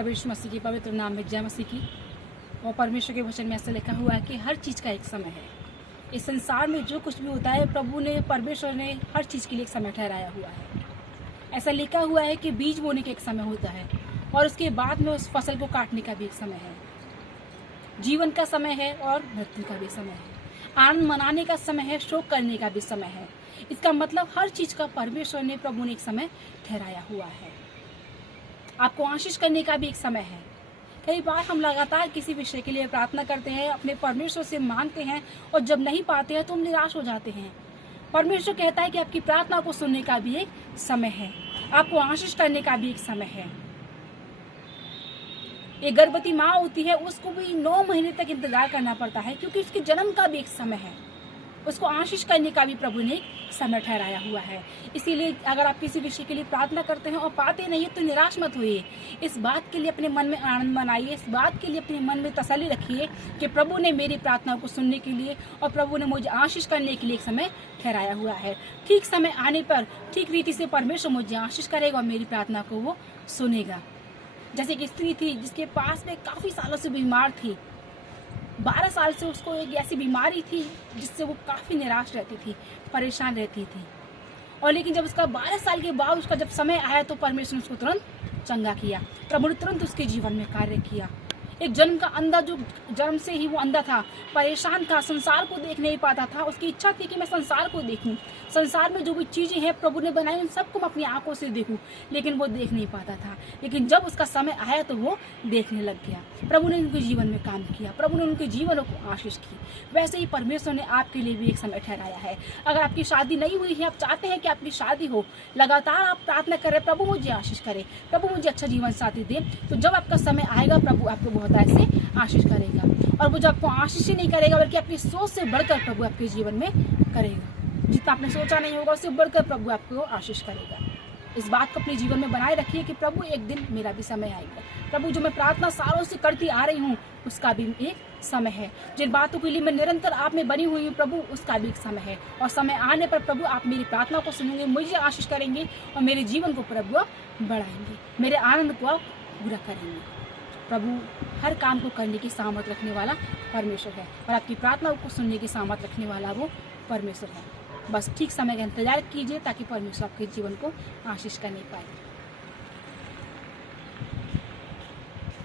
प्रभु यीशु मसीह के पवित्र नाम में जय मसीह की। और परमेश्वर के वचन में ऐसा लिखा हुआ है कि हर चीज़ का एक समय है। इस संसार में जो कुछ भी होता है प्रभु ने, परमेश्वर ने हर चीज़ के लिए एक समय ठहराया हुआ है। ऐसा लिखा हुआ है कि बीज बोने का एक समय होता है और उसके बाद में उस फसल को काटने का भी एक समय है। जीवन का समय है और मृत्यु का भी समय है। आनंद मनाने का समय है, शोक करने का भी समय है। इसका मतलब हर चीज़ का परमेश्वर ने, प्रभु ने एक समय ठहराया हुआ है। आपको आशीष करने का भी एक समय है। कई बार हम लगातार किसी विषय के लिए प्रार्थना करते हैं, अपने परमेश्वर से मांगते हैं और जब नहीं पाते हैं तो हम निराश हो जाते हैं। परमेश्वर कहता है कि आपकी प्रार्थना को सुनने का भी एक समय है, आपको आशीष करने का भी एक समय है। एक गर्भवती माँ होती है, उसको भी 9 महीने तक इंतजार करना पड़ता है क्योंकि उसके जन्म का भी एक समय है। उसको आशीष करने का भी प्रभु ने एक समय ठहराया हुआ है। इसीलिए अगर आप किसी विषय के लिए प्रार्थना करते हैं और पाते नहीं तो निराश मत होइए। इस बात के लिए अपने मन में आनंद मनाइए, इस बात के लिए अपने मन में तसल्ली रखिए कि प्रभु ने मेरी प्रार्थनाओं को सुनने के लिए और प्रभु ने मुझे आशीष करने के लिए एक समय ठहराया हुआ है। ठीक समय आने पर ठीक रीति से परमेश्वर मुझे आशीष करेगा और मेरी प्रार्थना को वो सुनेगा। जैसे कि स्त्री थी जिसके पास में काफ़ी सालों से बीमार थी, 12 साल से उसको एक ऐसी बीमारी थी जिससे वो काफ़ी निराश रहती थी, परेशान रहती थी। और लेकिन जब उसका 12 साल के बाद उसका जब समय आया तो परमेश्वर ने उसको तुरंत चंगा किया। प्रभु ने तुरंत उसके जीवन में कार्य किया। एक जन्म का अंधा, जो जन्म से ही वो अंधा था, परेशान था, संसार को देख नहीं पाता था। उसकी इच्छा थी कि मैं संसार को देखूं, संसार में जो भी चीज़ें हैं प्रभु ने बनाई उन सबको मैं अपनी आंखों से देखूं, लेकिन वो देख नहीं पाता था। लेकिन जब उसका समय आया तो वो देखने लग गया। प्रभु ने उनके जीवन में काम किया, प्रभु ने उनके जीवनों को आशीष की। वैसे ही परमेश्वर ने आपके लिए भी एक समय ठहराया है। अगर आपकी शादी नहीं हुई है, आप चाहते हैं कि आपकी शादी हो, लगातार आप प्रार्थना करें प्रभु मुझे आशीष करे, प्रभु मुझे अच्छा जीवन साथी दे, तो जब आपका समय आएगा प्रभु आपको बहुत ऐसे आशीष करेगा। और वो जब आपको आशीष ही नहीं करेगा बल्कि अपनी सोच से बढ़कर प्रभु आपके जीवन में करेगा। जितना आपने सोचा नहीं होगा उससे बढ़कर प्रभु आपको आशीष करेगा। इस बात को अपने जीवन में बनाए रखिए कि प्रभु एक दिन मेरा भी समय आएगा। प्रभु जो मैं प्रार्थना सालों से करती आ रही हूँ उसका भी एक समय है। जिन बातों के लिए मैं निरंतर आप में बनी हुई हूँ प्रभु उसका भी एक समय है। और समय आने पर प्रभु आप मेरी प्रार्थना को सुनेंगे, मुझे आशीष करेंगे और मेरे जीवन को प्रभु आप बढ़ाएंगे, मेरे आनंद को आप पूरा करेंगे। प्रभु हर काम को करने की सामर्थ रखने वाला परमेश्वर है और आपकी प्रार्थनाओं को सुनने की सामर्थ रखने वाला वो परमेश्वर है। बस ठीक समय का इंतजार कीजिए ताकि परमेश्वर आपके जीवन को आशीष करने पाए।